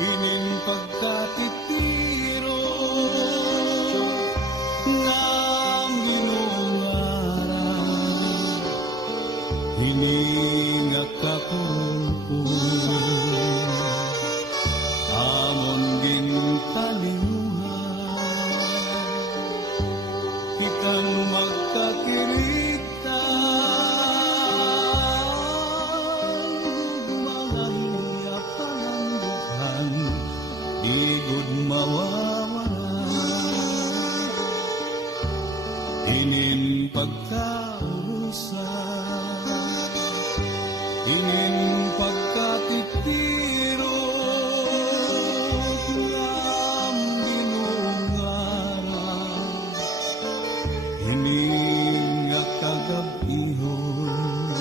Ining pagkatitiro ng ginungaran, ining akakumpul amon gintalimuhan, kitang magkakirita mga hiyapan igod mawawala. Inin pagkaurusan, inin pagkatitiro ng ginungaran, inin kagabihon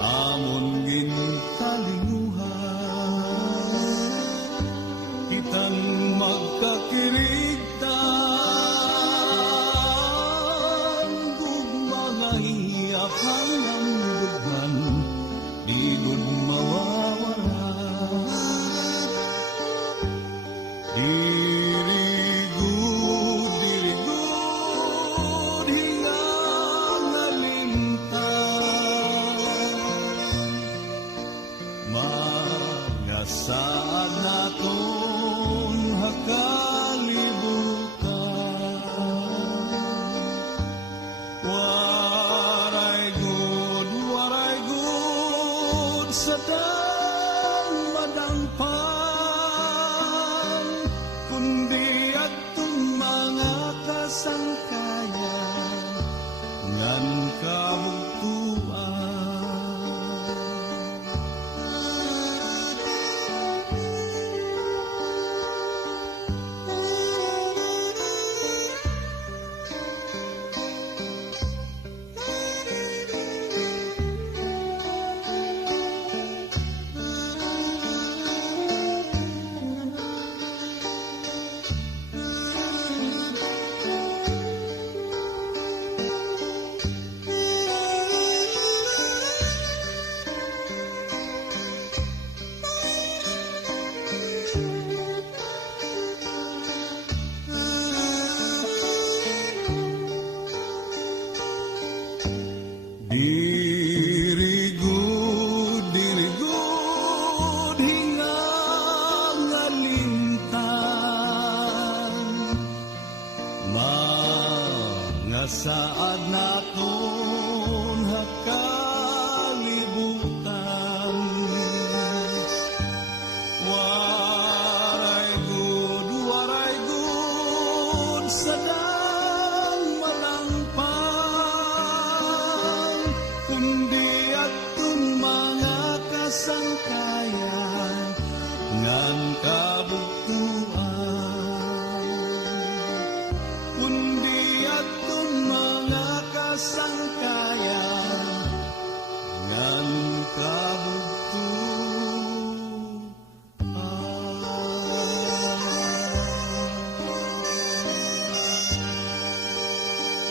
amon gintalinguhan, kitang magkakirigtan mga hiyapan ng dugan di gud mawawala. Dirigud hingang alintang, mangasaan naton hakalibutan. Waray good sa madang